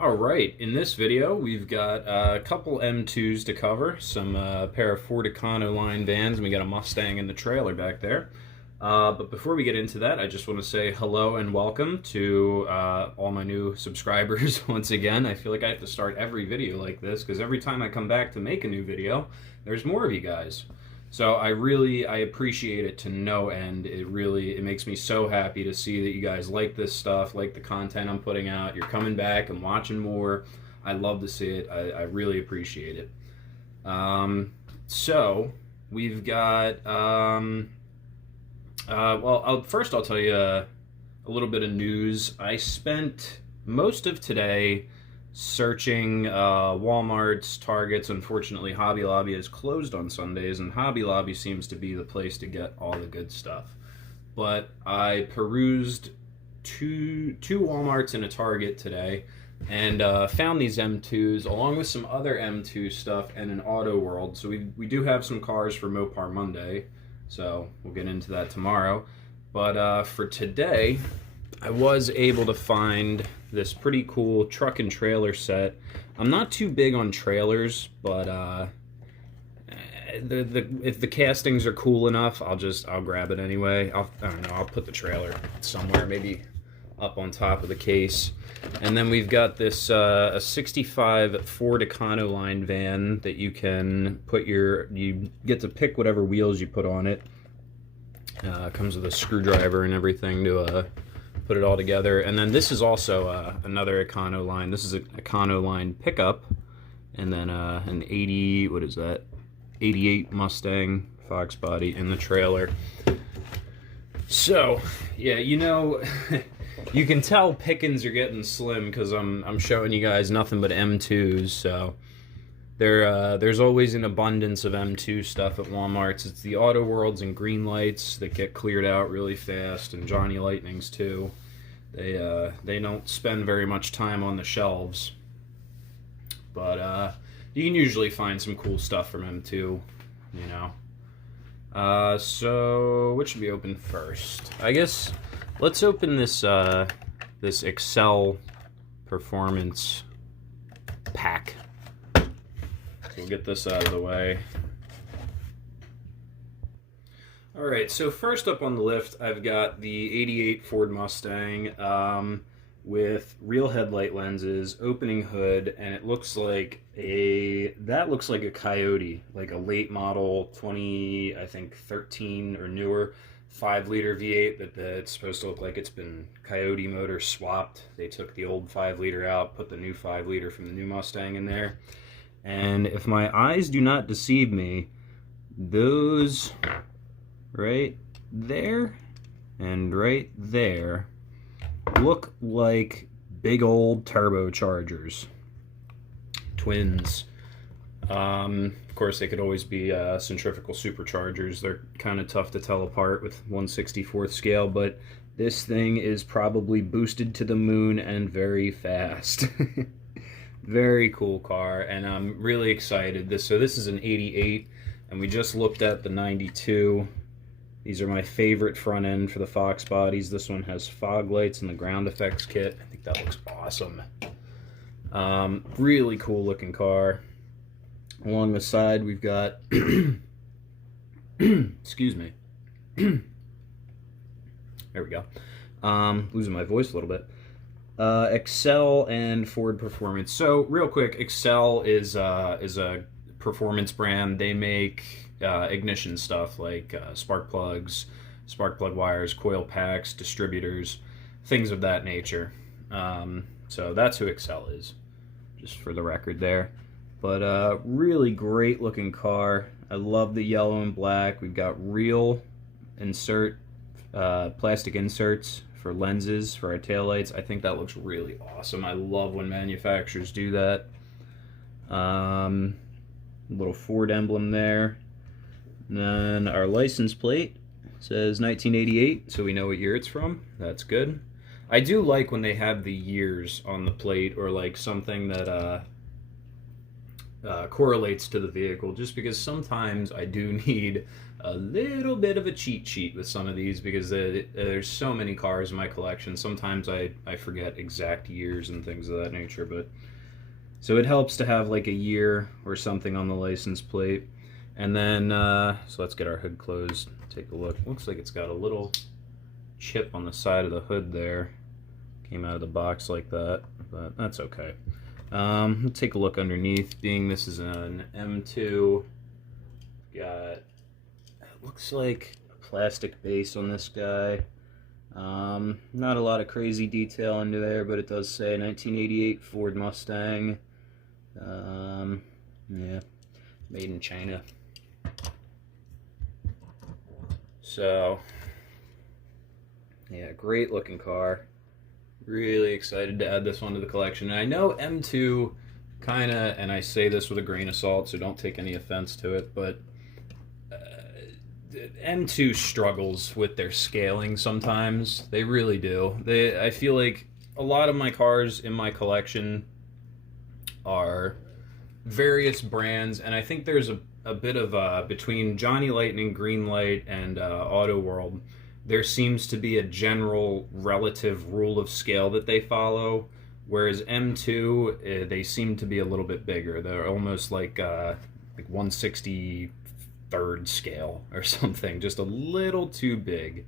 All right, in this video, we've got a couple M2s to cover, some pair of Ford Econoline vans, and we got a Mustang in the trailer back there. But before we get into that, I just want to say hello and welcome to all my new subscribers once again. I feel like I have to start every video like this because every time I come back to make a new video, there's more of you guys. So I appreciate it to no end. It makes me so happy to see that you guys like this stuff, like the content I'm putting out. You're coming back and watching more. I love to see it. I really appreciate it. So we've got, first I'll tell you a little bit of news. I spent most of today searching Walmarts, Targets. Unfortunately, Hobby Lobby is closed on Sundays, and Hobby Lobby seems to be the place to get all the good stuff. But I perused two Walmarts and a Target today, and found these M2s along with some other M2 stuff and an Auto World. So we do have some cars for Mopar Monday, so we'll get into that tomorrow. But for today, I was able to find this pretty cool truck and trailer set. I'm not too big on trailers, but if the castings are cool enough, I'll grab it anyway. I don't know, I'll put the trailer somewhere, maybe up on top of the case. And then we've got this a 65 Ford Econoline van that you can put you get to pick whatever wheels you put on it. Comes with a screwdriver and everything to put it all together. And then this is also another Econoline. This is an Econoline pickup, and then an 88 Mustang Fox body in the trailer. So yeah, you know, you can tell pickings are getting slim because I'm showing you guys nothing but M2s. So there's always an abundance of M2 stuff at Walmart's. It's the Auto Worlds and Green Lights that get cleared out really fast, and Johnny Lightnings too. They don't spend very much time on the shelves, but you can usually find some cool stuff from M2, you know. So what should we open first? I guess let's open this this Excel Performance pack. We'll get this out of the way. Alright, so first up on the list, I've got the 88 Ford Mustang with real headlight lenses, opening hood, and it looks like a Coyote, like a late model 20, I think 13 or newer 5-liter V8 that's supposed to look like it's been Coyote motor swapped. They took the old 5-liter out, put the new 5-liter from the new Mustang in there. And if my eyes do not deceive me, those right there and right there look like big old turbochargers. Twins. Of course, they could always be centrifugal superchargers. They're kind of tough to tell apart with 1/64th scale, but this thing is probably boosted to the moon and very fast. Very cool car, and I'm really excited. So this is an 88, and we just looked at the 92. These are my favorite front end for the Fox bodies. This one has fog lights and the ground effects kit. I think that looks awesome. Really cool looking car. Along the side, we've got excuse me. There we go. Losing my voice a little bit. Excel and Ford Performance. So real quick, Excel is a performance brand. They make ignition stuff like spark plugs, spark plug wires, coil packs, distributors, things of that nature. So that's who Excel is, just for the record there. But really great looking car. I love the yellow and black. We've got real plastic inserts for lenses for our taillights. I think that looks really awesome. I love when manufacturers do that. Little Ford emblem there. And then our license plate says 1988, so we know what year it's from. That's good. I do like when they have the years on the plate, or like something that correlates to the vehicle, just because sometimes I do need a little bit of a cheat sheet with some of these because there's so many cars in my collection. Sometimes I forget exact years and things of that nature, but so it helps to have like a year or something on the license plate. And then, so let's get our hood closed, take a look. Looks like it's got a little chip on the side of the hood there. Came out of the box like that, but that's okay. Let's take a look underneath. Being this is an M2, got, it looks like a plastic base on this guy. Not a lot of crazy detail under there, but it does say 1988 Ford Mustang. Yeah, made in China. So, yeah, great looking car. Really excited to add this one to the collection. And I know M2 kind of, and I say this with a grain of salt, so don't take any offense to it, but M2 struggles with their scaling sometimes. They really do. I feel like a lot of my cars in my collection are various brands, and I think there's a bit of between Johnny Lightning, Greenlight, and Auto World, there seems to be a general relative rule of scale that they follow, whereas M2, they seem to be a little bit bigger. They're almost like 163rd scale or something, just a little too big.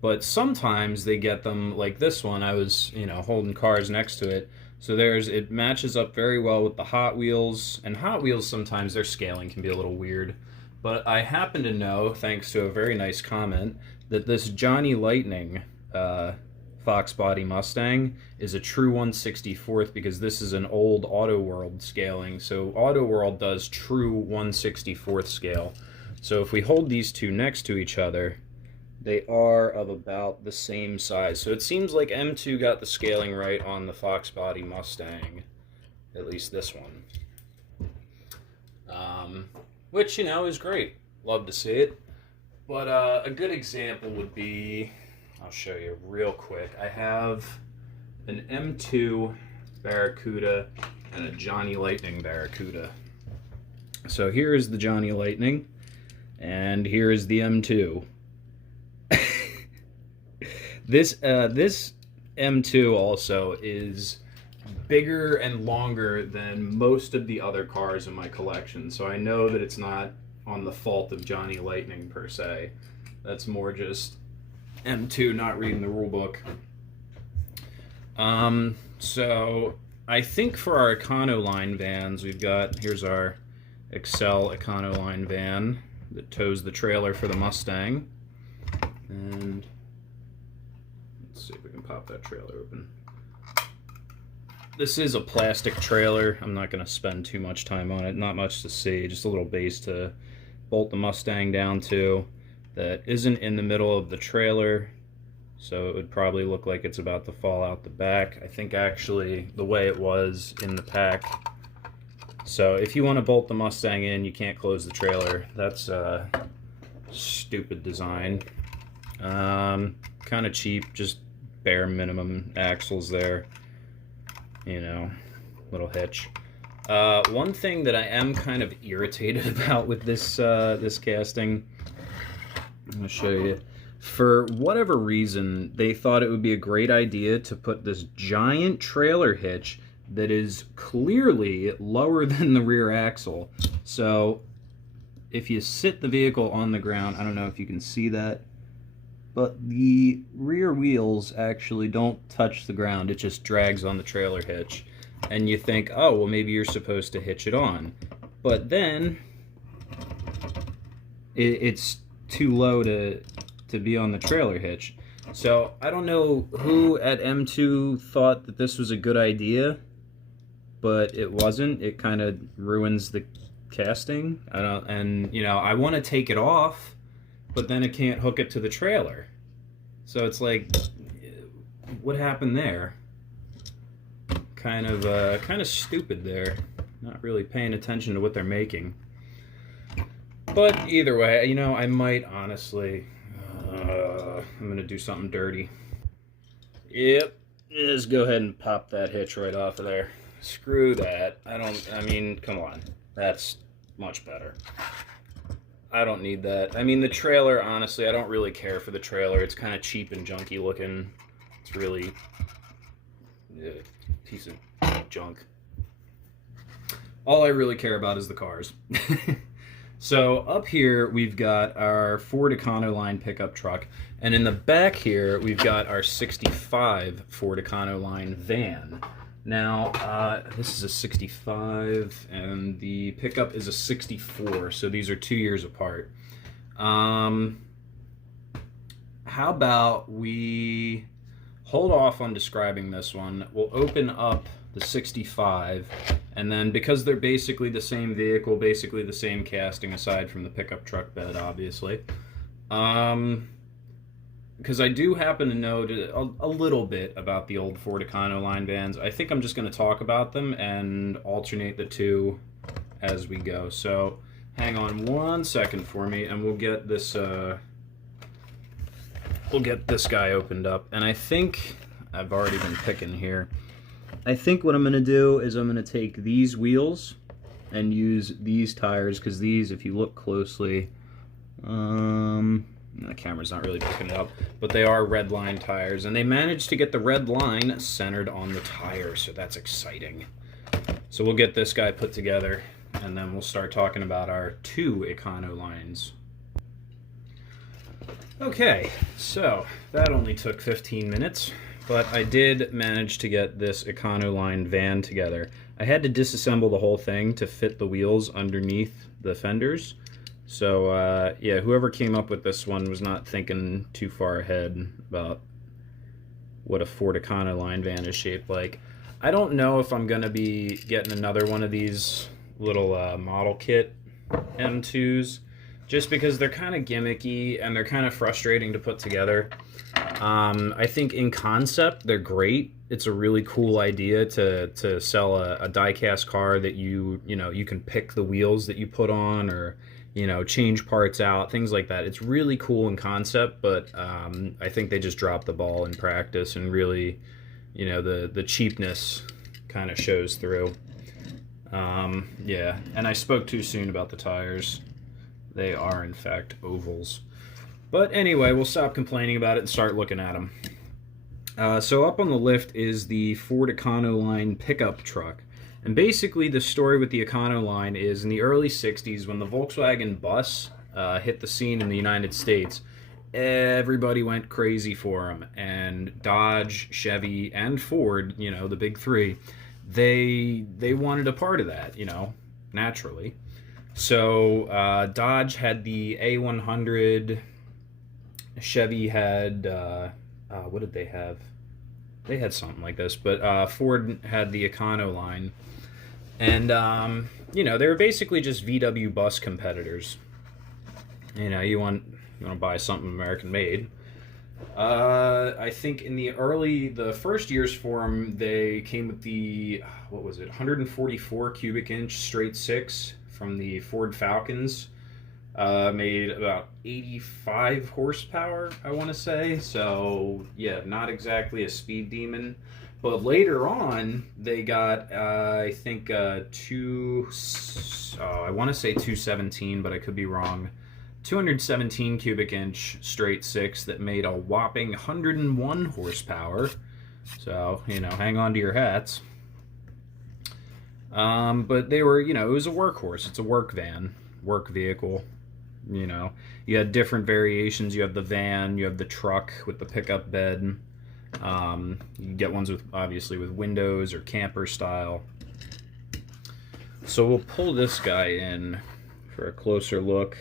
But sometimes they get them, like this one, I was, holding cars next to it, so it matches up very well with the Hot Wheels, and Hot Wheels sometimes their scaling can be a little weird. But I happen to know, thanks to a very nice comment, that this Johnny Lightning Fox Body Mustang is a true 1/64th because this is an old Auto World scaling. So Auto World does true 1/64th scale. So if we hold these two next to each other, they are of about the same size. So it seems like M2 got the scaling right on the Fox Body Mustang, at least this one. Which, is great. Love to see it. But a good example would be, I'll show you real quick. I have an M2 Barracuda and a Johnny Lightning Barracuda. So here is the Johnny Lightning, and here is the M2. This M2 also is bigger and longer than most of the other cars in my collection, so I know that it's not on the fault of Johnny Lightning per se. That's more just M2 not reading the rule book. So I think for our Econoline vans, here's our Excel Econoline van that tows the trailer for the Mustang. And let's see if we can pop that trailer open. This is a plastic trailer. I'm not going to spend too much time on it. Not much to see. Just a little base to bolt the Mustang down to that isn't in the middle of the trailer. So it would probably look like it's about to fall out the back. I think actually the way it was in the pack. So if you want to bolt the Mustang in, you can't close the trailer. That's a stupid design. Kind of cheap, just bare minimum axles there. Little hitch. One thing that I am kind of irritated about with this this casting, I'm going to show you. For whatever reason, they thought it would be a great idea to put this giant trailer hitch that is clearly lower than the rear axle. So if you sit the vehicle on the ground, I don't know if you can see that, but the rear wheels actually don't touch the ground. It just drags on the trailer hitch. And you think, oh, well, maybe you're supposed to hitch it on. But then it's too low to be on the trailer hitch. So I don't know who at M2 thought that this was a good idea, but it wasn't. It kind of ruins the casting. I want to take it off, but then it can't hook it to the trailer. So it's like, what happened there? Kind of stupid there. Not really paying attention to what they're making. But either way, I might honestly, I'm gonna do something dirty. Yep, just go ahead and pop that hitch right off of there. Screw that. Come on. That's much better. I don't need that. I mean, the trailer, honestly, I don't really care for the trailer. It's kind of cheap and junky looking. It's really a piece of junk. All I really care about is the cars. So up here, we've got our Ford Econoline pickup truck. And in the back here, we've got our 65 Ford Econoline van. Now, this is a 65, and the pickup is a 64, so these are 2 years apart. How about we hold off on describing this one? We'll open up the 65, and then because they're basically the same vehicle, basically the same casting aside from the pickup truck bed, obviously. Because I do happen to know a little bit about the old Ford Econoline vans. I think I'm just going to talk about them and alternate the two as we go. So hang on 1 second for me, and we'll get this guy opened up. And I think I've already been picking here. I think what I'm going to do is I'm going to take these wheels and use these tires, because these, if you look closely, the camera's not really picking it up, but they are red line tires, and they managed to get the red line centered on the tire, so that's exciting. So we'll get this guy put together, and then we'll start talking about our 2 Econolines. Okay, so that only took 15 minutes, but I did manage to get this Econoline van together. I had to disassemble the whole thing to fit the wheels underneath the fenders. So, yeah, whoever came up with this one was not thinking too far ahead about what a Ford Econoline van is shaped like. I don't know if I'm going to be getting another one of these little model kit M2s, just because they're kind of gimmicky and they're kind of frustrating to put together. I think in concept, they're great. It's a really cool idea to sell a diecast car that you can pick the wheels that you put on, or change parts out, things like that. It's really cool in concept, but I think they just dropped the ball in practice, and really, the cheapness kind of shows through. Yeah, and I spoke too soon about the tires. They are, in fact, ovals. But anyway, we'll stop complaining about it and start looking at them. So up on the lift is the Ford Econoline pickup truck. And basically the story with the Econoline is in the early 60s, when the Volkswagen bus hit the scene in the United States, everybody went crazy for them. And Dodge, Chevy, and Ford, the big three, they wanted a part of that, naturally. So Dodge had the A100, Chevy had, what did they have? They had something like this, but Ford had the Econoline. And, they were basically just VW bus competitors. You want to buy something American made. I think in the first years for them, they came with the, 144 cubic inch straight six from the Ford Falcons. Made about 85 horsepower, I want to say. So, yeah, not exactly a speed demon. But later on, they got, I think, I want to say 217, but I could be wrong. 217 cubic inch straight six that made a whopping 101 horsepower. So, hang on to your hats. But they were, it was a workhorse. It's a work van, work vehicle. You had different variations. You have the van, you have the truck with the pickup bed. You get ones with, obviously, with windows or camper style. So we'll pull this guy in for a closer look.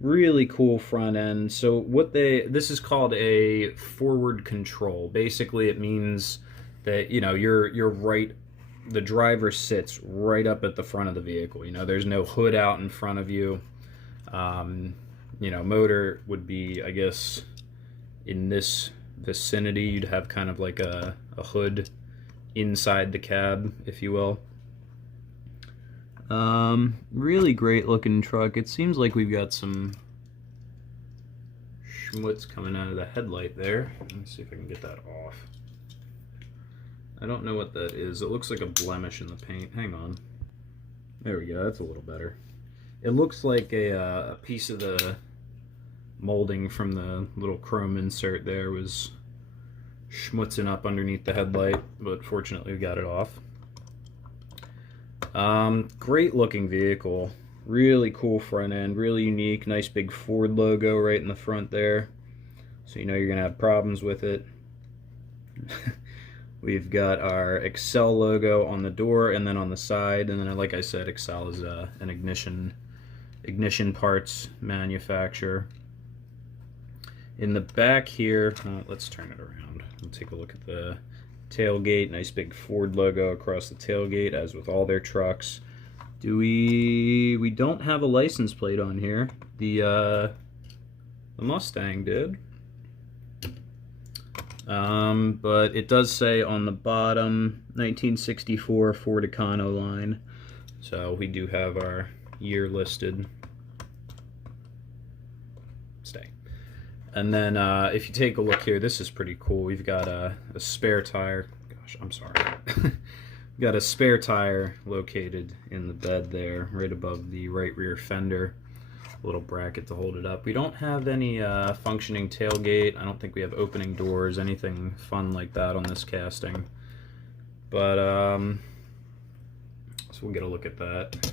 Really cool front end. So this is called a forward control. Basically, it means that, you're right, the driver sits right up at the front of the vehicle. There's no hood out in front of you. Motor would be, I guess, in this vicinity. You'd have kind of like a hood inside the cab, if you will. Really great looking truck. It seems like we've got some schmutz coming out of the headlight there. Let me see if I can get that off. I don't know what that is. It looks like a blemish in the paint. Hang on. There we go. That's a little better. It looks like a piece of the molding from the little chrome insert there was schmutzing up underneath the headlight, but fortunately we got it off. Great looking vehicle. Really cool front end, really unique. Nice big Ford logo right in the front there, so you know you're gonna have problems with it. We've got our Excel logo on the door and then on the side, and then like I said, Excel is an ignition parts manufacturer. In the back here, let's turn it around. We'll take a look at the tailgate. Nice big Ford logo across the tailgate, as with all their trucks. We don't have a license plate on here. The Mustang did. But it does say on the bottom 1964 Ford Econoline. So we do have our year listed. Stay. And then if you take a look here, this is pretty cool. We've got a spare tire. Gosh, I'm sorry. We've got a spare tire located in the bed there, right above the right rear fender. A little bracket to hold it up. We don't have any functioning tailgate. I don't think we have opening doors, anything fun like that on this casting. But, so we'll get a look at that.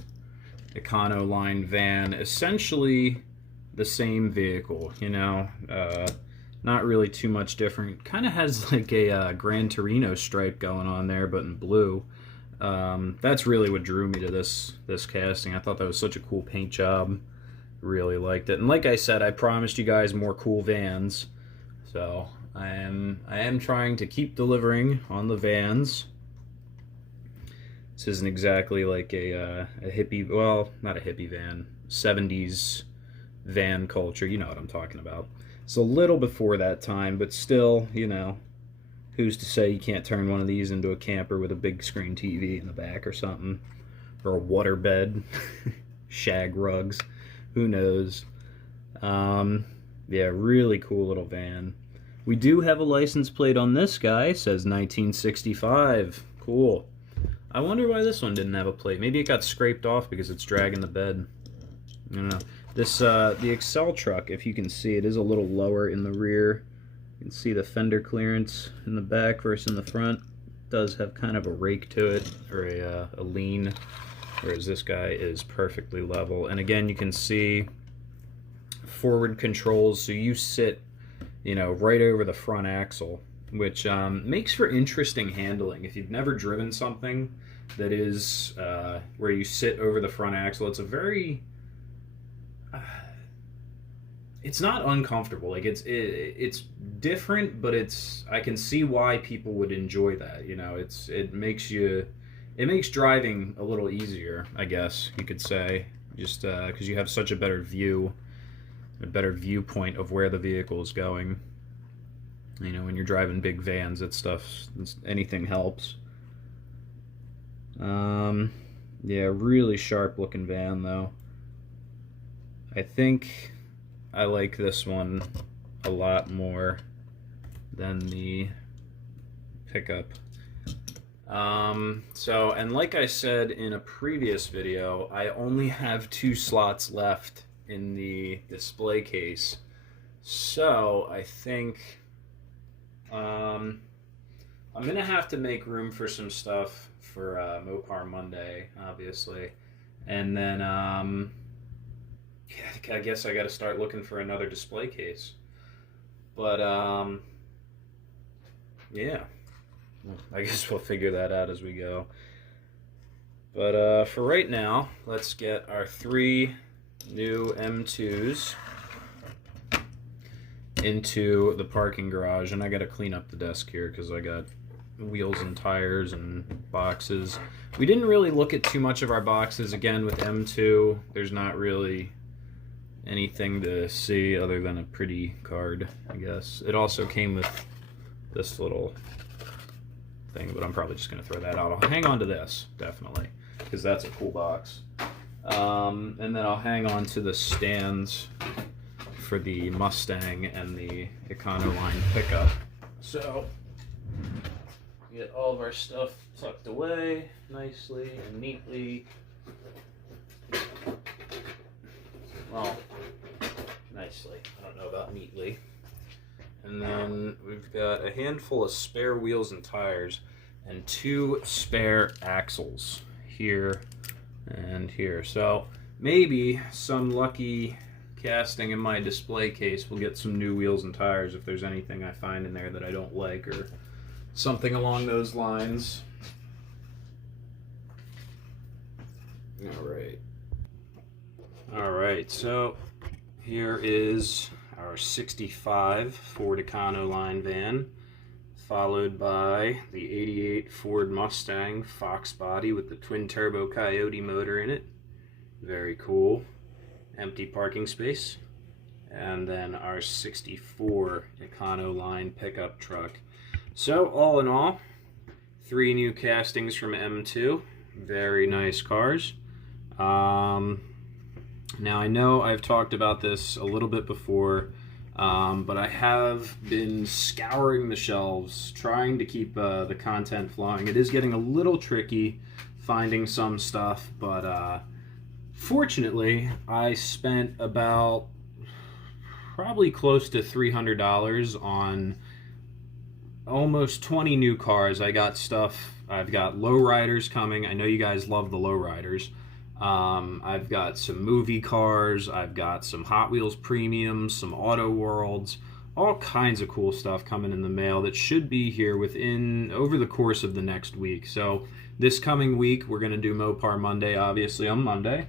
Econoline van, essentially the same vehicle, you know, not really too much different. Kind of has like a Gran Torino stripe going on there, but in blue. That's really what drew me to this casting. I thought that was such a cool paint job. Really liked it. And like I said, I promised you guys more cool vans. So I am trying to keep delivering on the vans. This isn't exactly like a hippie, well, not a hippie van, 70s van culture. You know what I'm talking about. It's a little before that time, but still, you know, who's to say you can't turn one of these into a camper with a big screen TV in the back or something, or a waterbed, shag rugs, who knows. Yeah, really cool little van. We do have a license plate on this guy, it says 1965. Cool. I wonder why this one didn't have a plate. Maybe it got scraped off because it's dragging the bed. I don't know. This the Excel truck, if you can see, it is a little lower in the rear. You can see the fender clearance in the back versus in the front. It does have kind of a rake to it, or a lean, whereas this guy is perfectly level. And again, you can see forward controls, so you sit, you know, right over the front axle, which makes for interesting handling. If you've never driven something that is where you sit over the front axle, it's a very it's not uncomfortable. Like it's different, but I can see why people would enjoy that. You know, it makes driving a little easier, I guess you could say, just because you have such a better viewpoint of where the vehicle is going. You know, when you're driving big vans, anything helps. Yeah, really sharp looking van though. I think I like this one a lot more than the pickup. So, and like I said in a previous video, I only have 2 slots left in the display case. So, I think I'm gonna have to make room for some stuff for Mopar Monday, obviously. And then, yeah, I guess I gotta start looking for another display case. But, yeah. I guess we'll figure that out as we go. But for right now, let's get our 3 new M2s into the parking garage. And I gotta clean up the desk here because I got wheels and tires and boxes. We didn't really look at too much of our boxes. Again, with M2, there's not really anything to see other than a pretty card, I guess. It also came with this little thing, but I'm probably just going to throw that out. I'll hang on to this, definitely, because that's a cool box. And then I'll hang on to the stands for the Mustang and the Econoline pickup. So, get all of our stuff tucked away nicely and neatly. well, nicely. I don't know about neatly. And then we've got a handful of spare wheels and tires and 2 spare axles here and here. So maybe some lucky casting in my display case will get some new wheels and tires if there's anything I find in there that I don't like or something along those lines. Alright, so here is our 65 Ford Econoline van, followed by the 88 Ford Mustang Fox body with the twin turbo Coyote motor in it. Very cool. Empty parking space. And then our 64 Econoline pickup truck. So all in all, 3 new castings from M2. Very nice cars. Now I know I've talked about this a little bit before, but I have been scouring the shelves, trying to keep the content flowing. It is getting a little tricky finding some stuff, but fortunately I spent about probably close to $300 on almost 20 new cars. I got stuff. I've got lowriders coming. I know you guys love the lowriders. I've got some movie cars, I've got some Hot Wheels premiums, some Auto Worlds, all kinds of cool stuff coming in the mail that should be here over the course of the next week. So this coming week we're going to do Mopar Monday, obviously on Monday,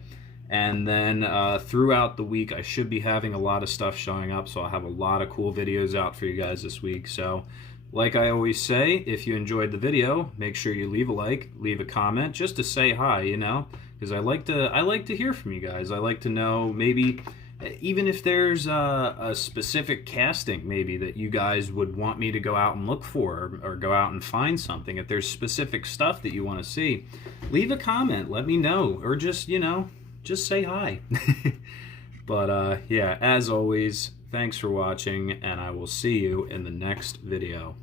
and then throughout the week I should be having a lot of stuff showing up, so I'll have a lot of cool videos out for you guys this week. So like I always say, if you enjoyed the video, make sure you leave a like, leave a comment, just to say hi, you know, because I like to hear from you guys. I like to know, maybe even if there's a specific casting maybe that you guys would want me to go out and look for, or go out and find something. If there's specific stuff that you want to see, leave a comment, let me know, or just, you know, just say hi. But yeah, as always, thanks for watching, and I will see you in the next video.